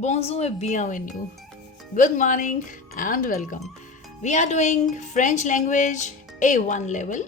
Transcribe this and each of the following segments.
Bonjour et bienvenue. Good morning and welcome. We are doing French language A1 level,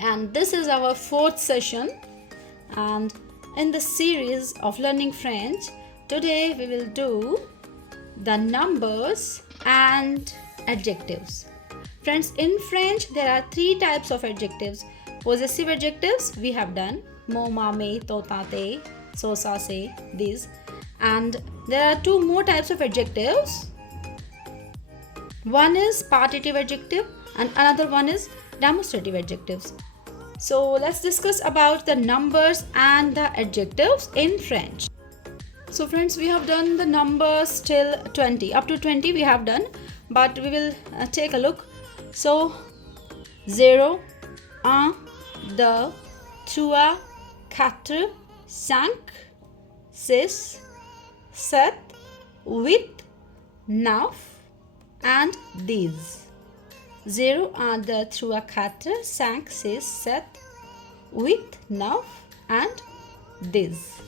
and this is our fourth session. And in the series of learning French, today we will do the numbers and adjectives. Friends, in French there are three types of adjectives. Possessive adjectives we have done: mo, ma, me, to, ta, te, so, sa, se, these. And there are two more types of adjectives. One is partitive adjective and another one is demonstrative adjectives. So let's discuss about the numbers and the adjectives in French. So friends, we have done the numbers till 20. Up to 20 we have done, but we will take a look. So 0, 1, 2, 3, 4, 5, 6, 7, 8, 9 and these. 0, 1, 2, 3, 4, 5, 6, 7, 8, 9 and these.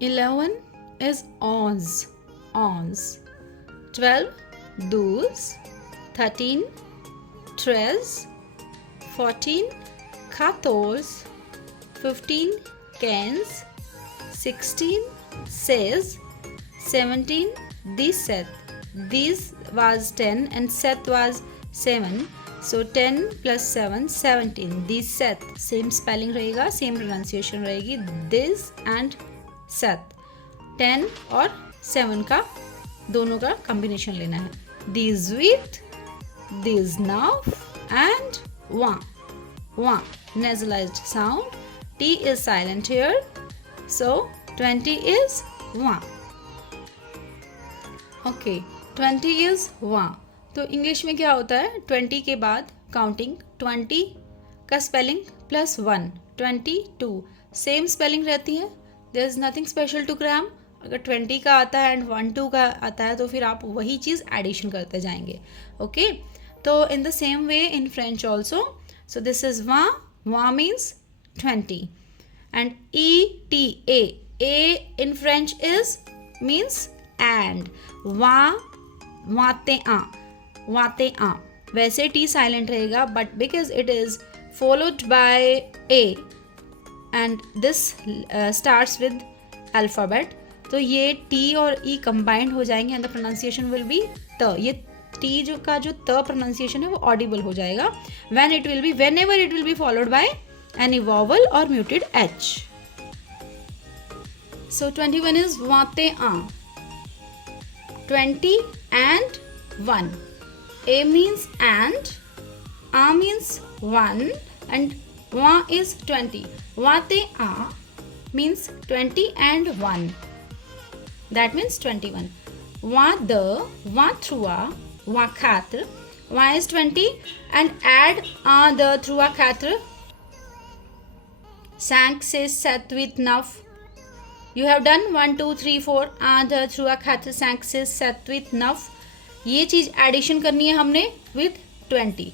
11 is onze, 12, 12, 13, 13, 14, 14, 15, 15, 16, 16, 17, 17 this was 10 and set was 7, so 10 plus 7 17 this set same spelling रहेगा, same pronunciation रहेगी, this and set 10 और 7 का दोनों का combination लेना है. These with, these now and one nasalized sound. T is silent here, so 20 is 1. Okay, 20 is 1. तो English में क्या होता है? 20 के बाद काउंटिंग 20 का स्पेलिंग प्लस 1 22 सेम स्पेलिंग रहती है. There is nothing special to gram. अगर 20 का आता है एंड 12 का आता है तो फिर आप वही चीज़ एडिशन करते जाएंगे. ओके, तो in the same way in French also. So this is वा means 20 and a in French is means and. वाते आ वैसे टी साइलेंट रहेगा, but because it is followed by A and this starts with alphabet, तो ये T और ई combined हो जाएंगे and the pronunciation will be त. ये टी जो का जो त प्रोनाउंसिएशन है वो ऑडिबल हो जाएगा whenever it will be followed by any vowel or muted h. So 21 is वाते आ. 20 and 1. A means and, A means 1 and wa is 20. Wate a means 20 and 1. That means 21. Wa the, wa through, wa khatra. Wa is 20 and add a the through a khatra. 5, 6, 7, 8, 9. You have done 1, 2, 3, 4 आधा through आ खाते 5, 6, 7, 8, 9. ये चीज़ addition करनी है हमने with 20.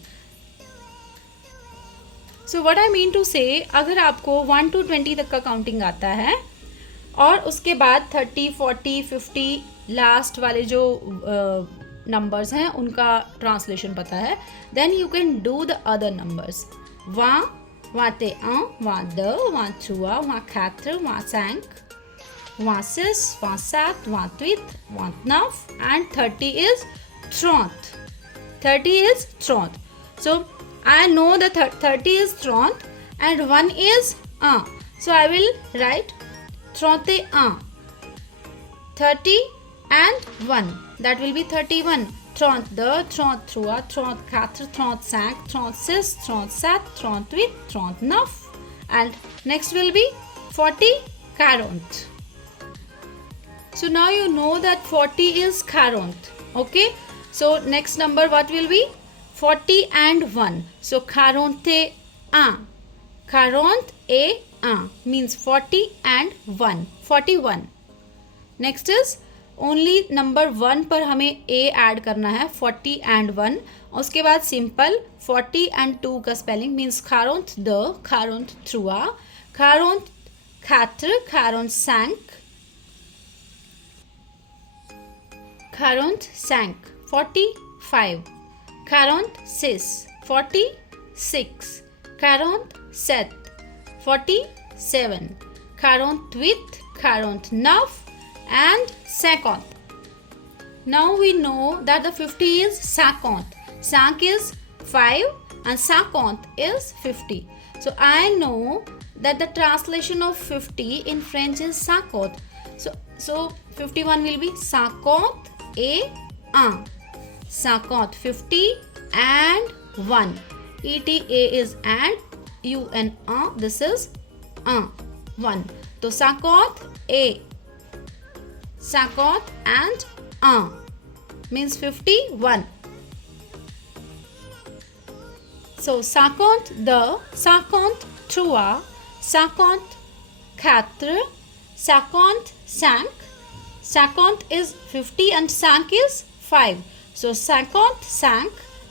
So what I mean to say, अगर आपको 1 to 20 तक का काउंटिंग आता है और उसके बाद 30, 40, 50 लास्ट वाले जो नंबर्स हैं उनका ट्रांसलेशन पता है, then you can do the other numbers. वाते आ, वा द, वा थ्रुआ, वा खात्र, वा सैंक, 6, 7, 8, 9 and 30 is 30. 30 is 30. So I know the 30 is 30 and 1 is a. So I will write 30 a. 30 and 1. That will be 31. 32, 33, 34, 35, 36, 37, 38, 39 and next will be 40, 40. So now you know that 40 is 40. Okay. So next number what will be? 40 and 1. So 41 a. 41 a means 40 and 1. 41. Next is only number 1 पर हमें a add करना है 40 and 1. उसके बाद simple 40 and 2 का spelling means 40 the, 40 थ्रुआ, 40 4, 45. 45. 45. 46. 46. 47. 47. 48. 49 and 50. Now we know that the 50 is 50. 5 is 5 and 50 is 50. So I know that the translation of 50 in French is 50. So 51 will be 50 et 1. 50, 50 and 1. ETA is and, U and this is 1. So 50 et 50 and 1 means 51. So 52, 53, 54, 55. 50 is 50 and 5 is 5. So 55,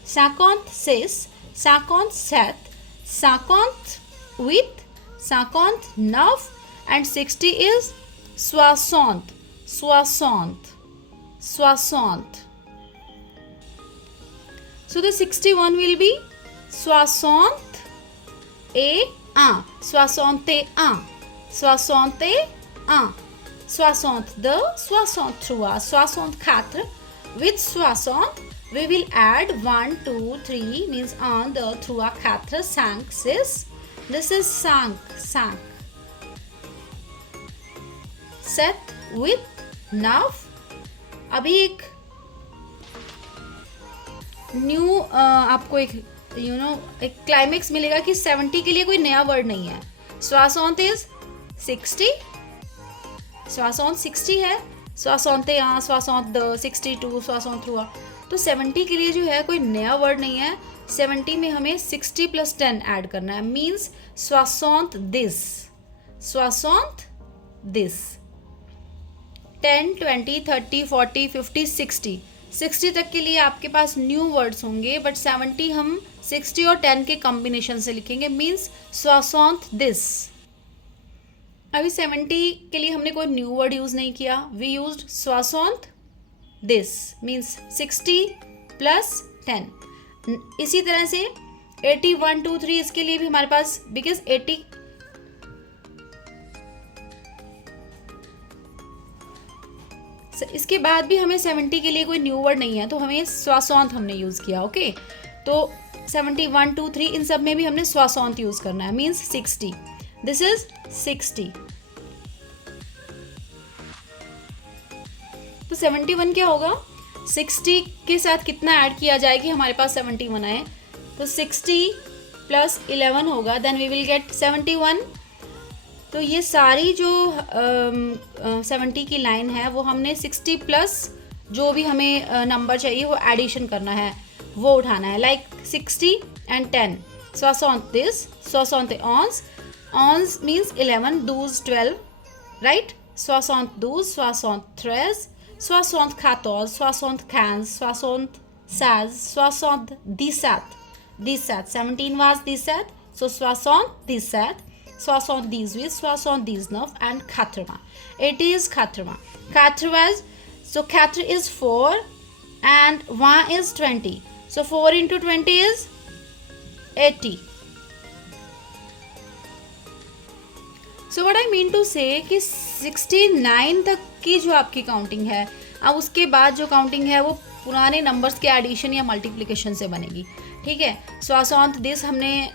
56, 57, 58, 59 and 60 is 60. 60. 60. So the 61 will be 60 et 1. 61. 61. 62, 63, 64. With 60, we will add 1, 2, 3 means 1, 2, 3, 4, 5, 6. This is 5. 7 with 9. अभी एक new आपको एक एक climax मिलेगा कि 70 के लिए कोई नया वर्ड नहीं है. 60 इज 60. 60 है. 61, 62, 62, 63. तो 70 के लिए जो है कोई नया वर्ड नहीं है. 70 में हमें 60 प्लस 10 ऐड करना है. Means 60 this. 10, 20, 30, 40, 50, 60. 60 तक के लिए आपके पास न्यू वर्ड्स होंगे, बट 70 हम 60 और 10 के कॉम्बिनेशन से लिखेंगे. Means 60 this. अभी 70 के लिए हमने कोई न्यू वर्ड यूज़ नहीं किया. We used 60 this means 60 plus 10. इसी तरह से 80, 1, 2, 3 इसके लिए भी हमारे पास, बिकॉज 80 इसके बाद भी हमें 70 के लिए कोई न्यू वर्ड नहीं है, तो हमें 60 हमने यूज़ किया. ओके, तो 70, 1, 2, 3 इन सब में भी हमने 60 यूज़ करना है. मीन्स 60. This is 60. तो 71 क्या होगा? 60 के साथ कितना ऐड किया जाए कि हमारे पास 71 आए? तो 60 प्लस 11 होगा, देन वी विल गेट 71. तो ये सारी जो 70 की लाइन है वो हमने 60 प्लस जो भी हमें नंबर चाहिए वो एडिशन करना है, वो उठाना है. Like 60 and 10. 60 this, 60 ons. Ons means 11, 12, 12, right? 62, 63, 64, 75, 76, 77. 17 was 17, so 77, 78, 79 and 80. 80 is 80. 80 so 80 is 4 and 1 is 20. So 4 into 20 is 80. So what I mean to say कि 69 तक की जो आपकी काउंटिंग है, अब उसके बाद जो काउंटिंग है वो पुराने नंबर्स के एडिशन या मल्टीप्लिकेशन से बनेगी. ठीक है. 60 दिस हमने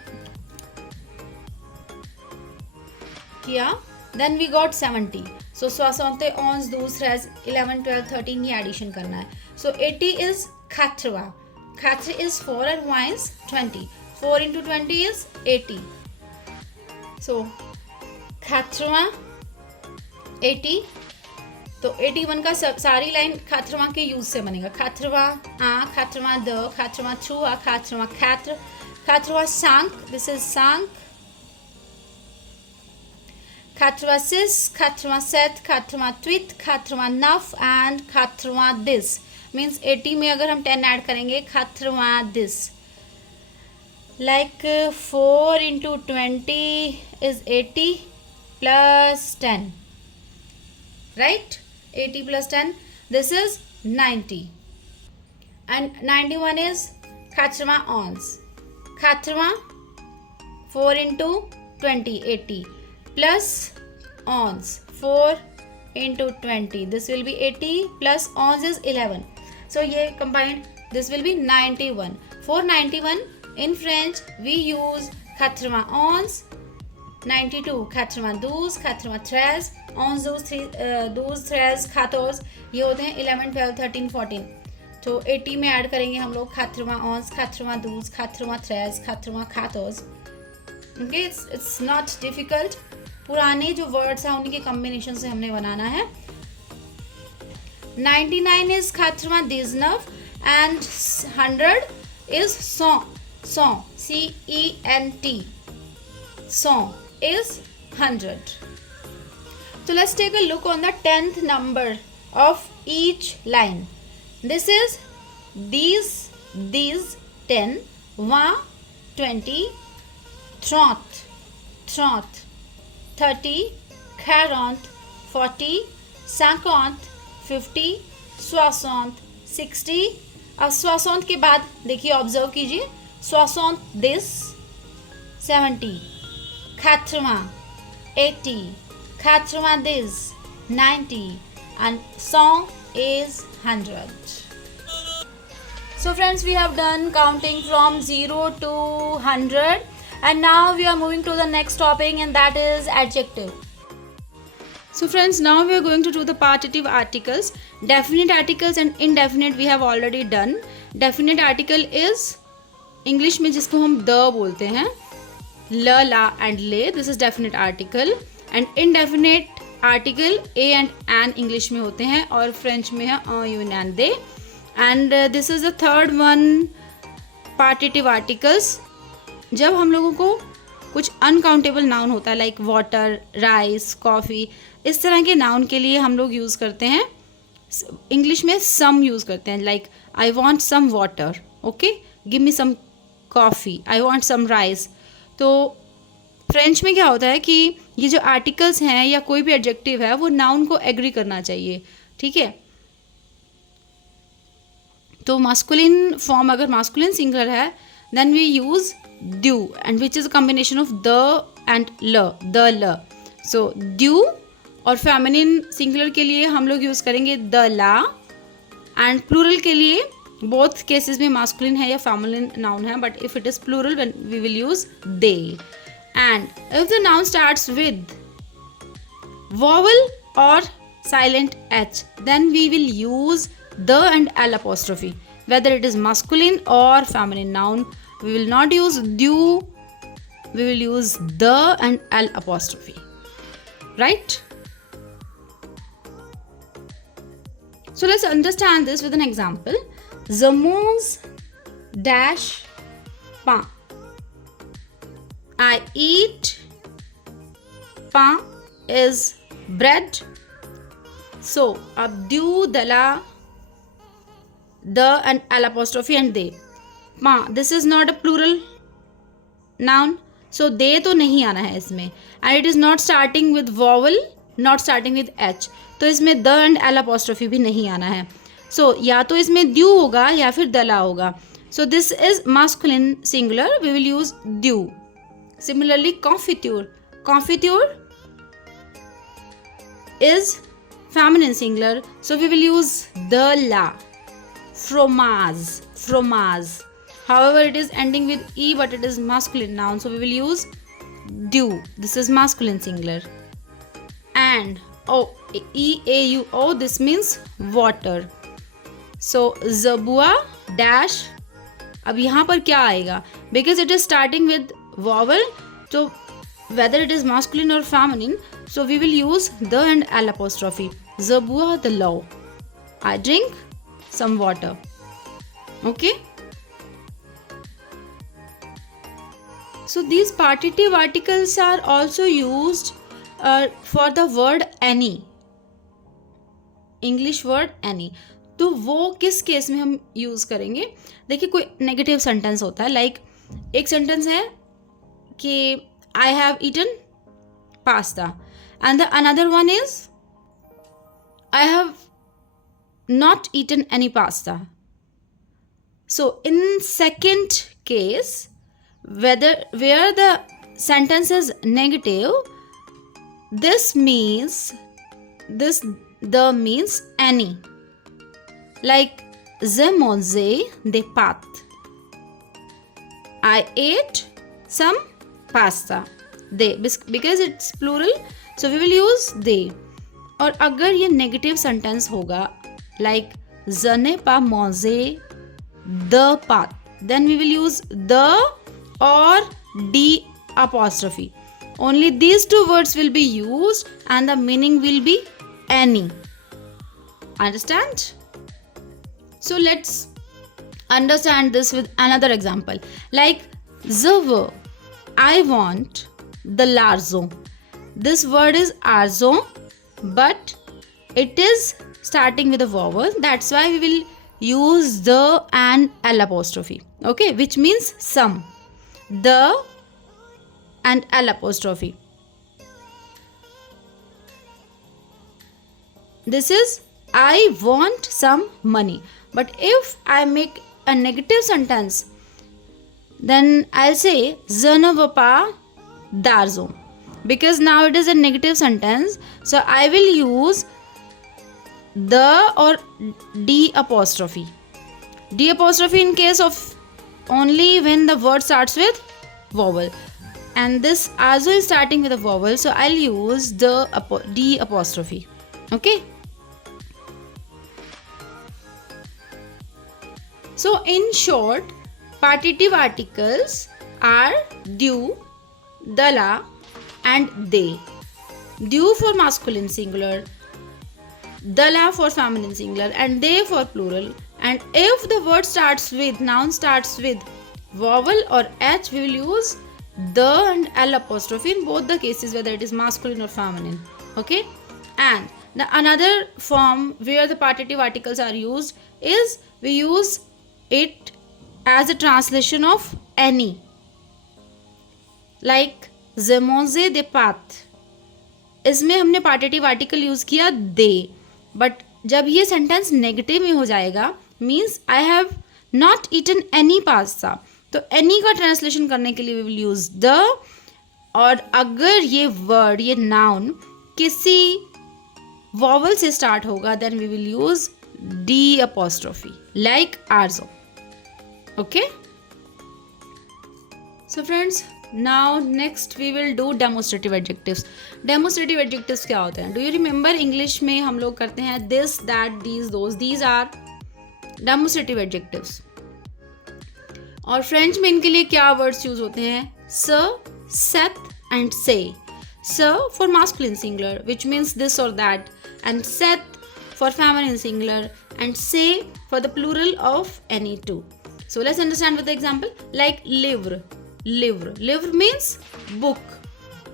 किया, देन वी गॉट 70. सो 60 ons, दूसरा 11, 12, 13 ये एडिशन करना है. सो 80 is 80. 80 is 4 and 1 is 20. 4 into 20 is 80. सो 80, 80. तो 81 का सारी लाइन 80 के यूज से बनेगा. 80, 80, 2, 80, 3, 80, 4, 85. This is 5. 86, 87, 88, 89 and 80 this. Means 80 में अगर हम 10 ऐड करेंगे, 80 this. Like 4 into 20 is 80. plus 10, right? 80 plus 10, this is 90. And 91 is khatma ons. Khatma 4 into 20, 80 plus ons 4 into 20, this will be 80 plus ons is 11. So ये combined, this will be 91. For 91 in French we use 91, 92 92, 93, 11, 12, 13, 14, ये होते हैं 11, 12, 13, 14. तो 80 में add करेंगे हम लोग 91, 92, 93, 14. Okay, it's not difficult. पुराने जो वर्ड्स हैं उन्हीं के कॉम्बिनेशन से हमने बनाना है. 99 is 99 and 100 is 100. CENT. 100 is 100. So let's take a look on the 10th number of each line. This is these 10, 1, 20, 30, 30, 40, 40, 50, 50, 60, 60. अब 60 के बाद देखिए, ऑब्जर्व कीजिए. 60 this, 70, 80, 80 this, 90, and 100 is 100. So friends, we have done counting from 0 to 100, and now we are moving to the next topic, and that is adjective. So friends, now we are going to do the partitive articles. Definite articles and indefinite we have already done. Definite article is English में जिसको हम the बोलते हैं, ल, ला and ले, this is definite article. And indefinite article a and an English में होते हैं, और French में है you and they. And this is the third one, partitive articles. जब हम लोगों को कुछ अनकाउंटेबल नाउन होता है, लाइक वाटर, राइस, कॉफ़ी, इस तरह के नाउन के लिए हम लोग यूज़ करते हैं इंग्लिश में सम यूज़ करते हैं. Like I want some water, okay, give me some coffee, I want some rice. तो फ्रेंच में क्या होता है कि ये जो आर्टिकल्स हैं या कोई भी एडजेक्टिव है वो नाउन को एग्री करना चाहिए, ठीक है. तो मास्कुलिन फॉर्म अगर मास्कुलिन सिंगुलर है, देन वी यूज़ ड्यू, and which is a combination of द एंड ल, द ल. सो ड्यू. और फेमिनिन सिंगुलर के लिए हम लोग यूज़ करेंगे द ला, एंड प्लूरल के लिए बोथ केसेस में मास्कुलिन है या फेमिनिन नाउन है, but if it is plural we will use दे. And if the noun starts with vowel और silent H, then we will use the and l apostrophe, whether it is masculine or feminine noun. We will not use due, we will use the and l apostrophe, right? So let's understand this with an example. Zamouz dash pain. I eat pain is bread. So ab due, dala, the and l apostrophe and they. Ma, this is not a plural noun, so they तो नहीं आना है इसमें, and it is not starting with vowel, not starting with h, तो इसमें the and l apostrophe भी नहीं आना है. so या तो इसमें due होगा या फिर दला होगा. so this is masculine singular, we will use due. Similarly, confiture, confiture is feminine singular, so we will use the la. Fromage, fromage, however it is ending with e, but it is masculine noun, so we will use due. This is masculine singular. And oh, e-a-u, oh, this means water. so zabua dash, अब यहाँ पर क्या आएगा, because it is starting with vowel, so whether it is masculine or feminine, so we will use the and l apostrophe. Zabua the law, I drink some water, okay. So these partitive articles are also used for the word any, English word any. तो वो किस case में हम use करेंगे, देखिए कोई negative sentence होता है, लाइक एक सेंटेंस है कि I have eaten pasta. And the another one is, I have not eaten any pasta. So in second case, where the sentence is negative, this means the means any. Like je mangé des pâtes. I ate some pasta. They, because it's plural, so we will use they. और अगर ये negative sentence होगा like je n'ai pas mangé the pâtes, then we will use the or d apostrophe. Only these two words will be used and the meaning will be any. Understand? So let's understand this with another example. Like je veux, I want the l'argent. This word is argent, but it is starting with a vowel. That's why we will use the and L apostrophe. Okay, which means some. The and L apostrophe. This is I want some money. But if I make a negative sentence, then I'll say je ne veux pas d'argent. Because now it is a negative sentence, so I will use the or d apostrophe. D apostrophe in case of only when the word starts with vowel. And this argent is starting with a vowel, so I'll use the d apostrophe. Okay. So in short, partitive articles are du, dala and they. Du for masculine singular, dala for feminine singular and they for plural. And if the word starts with, noun starts with vowel or h, we will use the and L apostrophe in both the cases, whether it is masculine or feminine. Okay. And the another form where the partitive articles are used is we use it as a translation of any. Like je mange des pâtes, इसमें हमने पार्टिटिव article use किया दे, but जब ये sentence negative में हो जाएगा means I have not eaten any pasta, तो any का ट्रांसलेशन करने के लिए वी विल यूज द. और अगर ये वर्ड ये नाउन किसी वॉवल से स्टार्ट होगा then we will use D apostrophe like आर्जो. Okay, so friends, now next we will do demonstrative adjectives. Demonstrative adjectives क्या होते हैं? डू यू रिमेंबर इंग्लिश में हम लोग करते हैं this, that, these, those, these are demonstrative adjectives. और फ्रेंच में इनके लिए क्या वर्ड्स यूज होते हैं? स, सेथ एंड से. स for masculine singular which means this और दैट, एंड सेथ for feminine singular, and say for the plural of any two. So let's understand with the example like livre. Livre means book.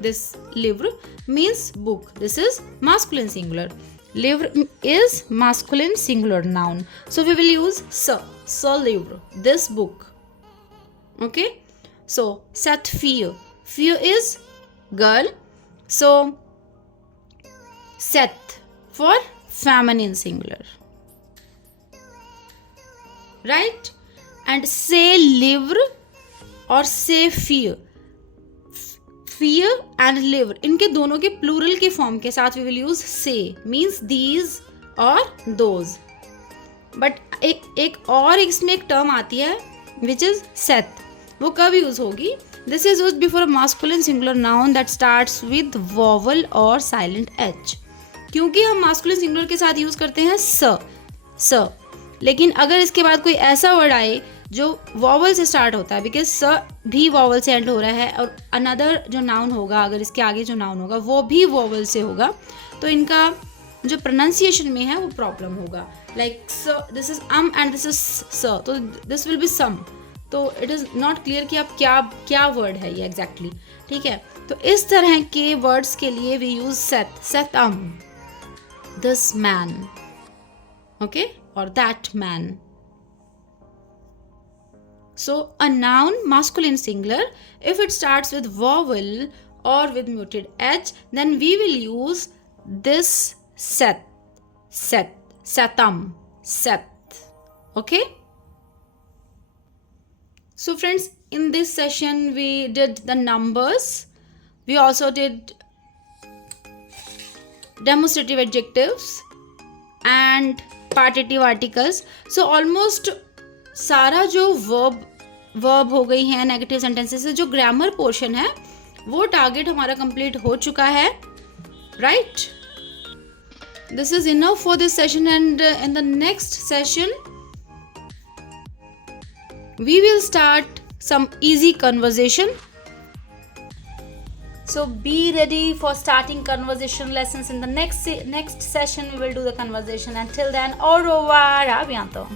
This livre means book. This is masculine singular. Livre is masculine singular noun. So we will use ce livre, this book. Okay. So cette fille. Fille is girl. So cette for feminine singular. Right? And say livre और say fear. Fear and livre इनके दोनों के plural के form के साथ we will use say, means these or those. But एक और इसमें एक टर्म आती है which is seth. वो कब यूज होगी? This is used before a masculine singular noun that starts with vowel or silent h. क्योंकि हम masculine singular के साथ यूज करते हैं स. लेकिन अगर इसके बाद कोई ऐसा वर्ड आए जो वॉवल से स्टार्ट होता है, बिकॉज स भी वॉवल से एंड हो रहा है और अनदर जो नाउन होगा, अगर इसके आगे जो नाउन होगा वो भी वॉवल से होगा, तो इनका जो प्रोनाउंसिएशन में है वो प्रॉब्लम होगा. लाइक स, this is and this is स, तो दिस विल बी सम. तो इट इज़ नॉट क्लियर कि आप क्या वर्ड है ये एग्जैक्टली. ठीक है, तो इस तरह के वर्ड्स के लिए वी यूज सेथ this man, okay, or that man. So a noun masculine singular, if it starts with vowel or with muted H, then we will use this satam. Okay. So friends, in this session we did the numbers. We also did demonstrative adjectives and partitive articles. So almost सारा जो verb हो गई है negative sentences से, जो grammar portion है वो target हमारा कंप्लीट हो चुका है, right. This is enough for this session and in the next session we will start some easy conversation. So be ready for starting conversation lessons in the next session. We will do the conversation. Until then, au revoir, à bientôt.